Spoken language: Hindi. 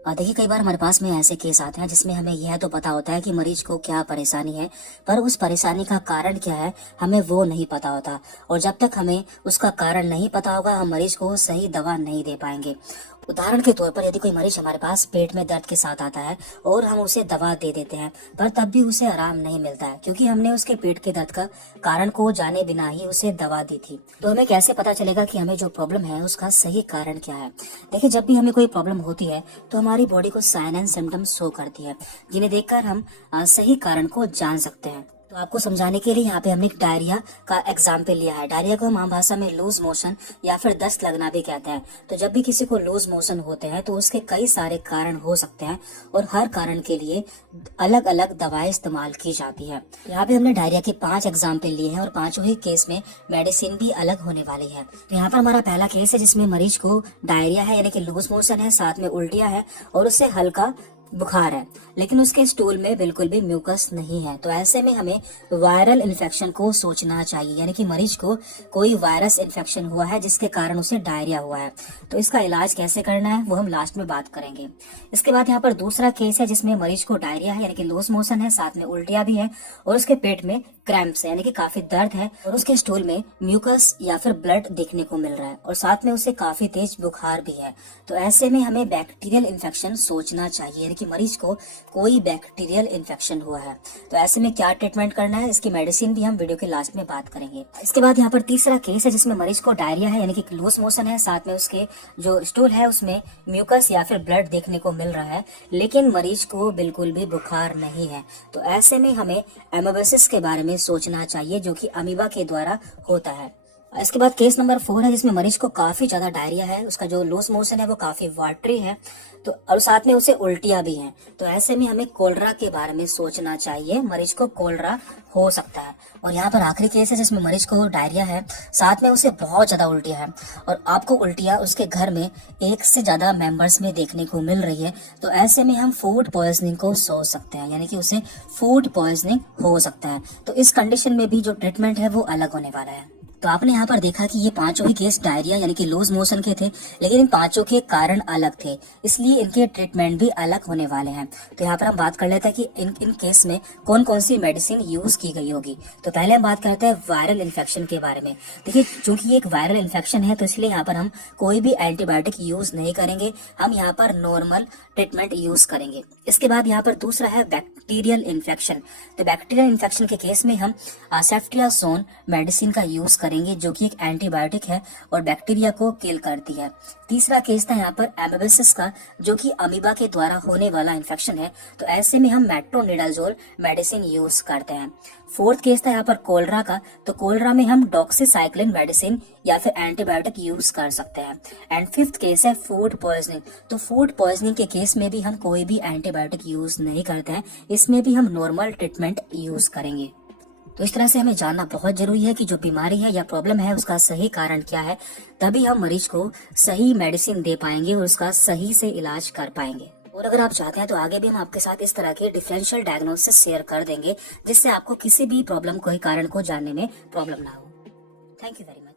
देखिए, कई बार हमारे पास में ऐसे केस आते हैं जिसमें हमें यह तो पता होता है कि मरीज को क्या परेशानी है, पर उस परेशानी का कारण क्या है हमें वो नहीं पता होता। और जब तक हमें उसका कारण नहीं पता होगा हम मरीज को सही दवा नहीं दे पाएंगे। उदाहरण के तौर पर यदि कोई मरीज हमारे पास पेट में दर्द के साथ आता है और हम उसे दवा दे देते हैं, पर तब भी उसे आराम नहीं मिलता है, क्योंकि हमने उसके पेट के दर्द का कारण को जाने बिना ही उसे दवा दी थी। तो हमें कैसे पता चलेगा कि हमें जो प्रॉब्लम है उसका सही कारण क्या है? देखिए, जब भी हमें कोई प्रॉब्लम होती है तो हमारी बॉडी को साइन एंड सिम्टम्स शो करती है, जिन्हें देखकर हम सही कारण को जान सकते हैं। तो आपको समझाने के लिए यहाँ पे हमने एक डायरिया का एग्जाम्पल लिया है। डायरिया को हम आम भाषा में लूज मोशन या फिर दस्त लगना भी कहते हैं। तो जब भी किसी को लूज मोशन होते हैं तो उसके कई सारे कारण हो सकते हैं और हर कारण के लिए अलग अलग दवाएं इस्तेमाल की जाती है। यहाँ पे हमने डायरिया के 5 एग्जाम्पल लिए हैं और पांचों ही केस में मेडिसिन भी अलग होने वाली है। तो यहाँ पर हमारा पहला केस है जिसमें मरीज को डायरिया है, यानी कि लूज मोशन है, साथ में उल्टियां है और उससे हल्का बुखार है, लेकिन उसके स्टूल में बिल्कुल भी म्यूकस नहीं है। तो ऐसे में हमें वायरल इन्फेक्शन को सोचना चाहिए, यानी कि मरीज को कोई वायरस इन्फेक्शन हुआ है जिसके कारण उसे डायरिया हुआ है। तो इसका इलाज कैसे करना है वो हम लास्ट में बात करेंगे। इसके बाद यहाँ पर दूसरा केस है जिसमें मरीज को डायरिया है, यानी कि लूज मोशन है, साथ में उल्टियां भी है और उसके पेट में क्रैम्प्स है, यानी कि काफी दर्द है और उसके स्टूल में म्यूकस या फिर ब्लड देखने को मिल रहा है और साथ में उसे काफी तेज बुखार भी है। तो ऐसे में हमें बैक्टीरियल इन्फेक्शन सोचना चाहिए कि मरीज को कोई बैक्टीरियल इन्फेक्शन हुआ है। तो ऐसे में क्या ट्रीटमेंट करना है, इसकी मेडिसिन भी हम वीडियो के लास्ट में बात करेंगे। इसके बाद यहाँ पर तीसरा केस है जिसमें मरीज को डायरिया है, यानी कि लूज मोशन है, साथ में उसके जो स्टूल है उसमें म्यूकस या फिर ब्लड देखने को मिल रहा है, लेकिन मरीज को बिल्कुल भी बुखार नहीं है। तो ऐसे में हमें एमोबिसिस के बारे में सोचना चाहिए, जो कि अमीबा के द्वारा होता है। इसके बाद केस नंबर 4 है जिसमें मरीज को काफी ज्यादा डायरिया है, उसका जो लूज मोशन है वो काफी वाटरी है, तो और साथ में उसे उल्टियां भी हैं। तो ऐसे में हमें कोलरा के बारे में सोचना चाहिए, मरीज को कोलरा हो सकता है। और यहाँ पर आखिरी केस है जिसमें मरीज को डायरिया है, साथ में उसे बहुत ज्यादा उल्टियां है और आपको उल्टियां उसके घर में 1 से ज्यादा मेंबर्स में देखने को मिल रही है। तो ऐसे में हम फूड पॉइजनिंग को सोच सकते हैं, यानी कि उसे फूड पॉइजनिंग हो सकता है। तो इस कंडीशन में भी जो ट्रीटमेंट है वो अलग होने वाला है। तो आपने यहाँ पर देखा कि ये पांचों ही केस डायरिया यानी कि लूज मोशन के थे, लेकिन इन पांचों के कारण अलग थे, इसलिए इनके ट्रीटमेंट भी अलग होने वाले हैं। तो यहाँ पर हम बात कर लेते हैं कि इन केस में कौन कौन सी मेडिसिन यूज की गई होगी। तो पहले हम बात करते हैं वायरल इन्फेक्शन के बारे में। देखिए, चूंकि ये एक वायरल इन्फेक्शन है तो इसलिए यहाँ पर हम कोई भी एंटीबायोटिक यूज नहीं करेंगे, हम यहाँ पर नॉर्मल ट्रीटमेंट यूज करेंगे। इसके बाद यहाँ पर दूसरा है बैक्टीरियल इन्फेक्शन। तो बैक्टीरियल इन्फेक्शन के केस में हम सेफ्ट्रियाजोन मेडिसिन का यूज करेंगे, जो कि एक एंटीबायोटिक है और बैक्टीरिया को किल करती है। तीसरा केस था यहाँ पर एमोबिसिस का, जो कि अमीबा के द्वारा होने वाला इन्फेक्शन है। तो ऐसे में हम मेट्रोनिडाजोल मेडिसिन यूज करते हैं। फोर्थ केस था यहाँ पर कोलरा का। तो कोलरा में हम डॉक्सीसाइक्लिन मेडिसिन या फिर एंटीबायोटिक यूज कर सकते हैं। एंड फिफ्थ केस है फूड पॉइजनिंग। तो फूड पॉइजनिंग के केस में भी हम कोई भी एंटीबायोटिक यूज नहीं करते हैं, इसमें भी हम नॉर्मल ट्रीटमेंट यूज करेंगे। तो इस तरह से हमें जानना बहुत जरूरी है कि जो बीमारी है या प्रॉब्लम है उसका सही कारण क्या है, तभी हम मरीज को सही मेडिसिन दे पाएंगे और उसका सही से इलाज कर पाएंगे। और अगर आप चाहते हैं तो आगे भी हम आपके साथ इस तरह के डिफरेंशियल डायग्नोसिस शेयर कर देंगे, जिससे आपको किसी भी प्रॉब्लम कोई कारण को जानने में प्रॉब्लम ना हो। Thank you very much.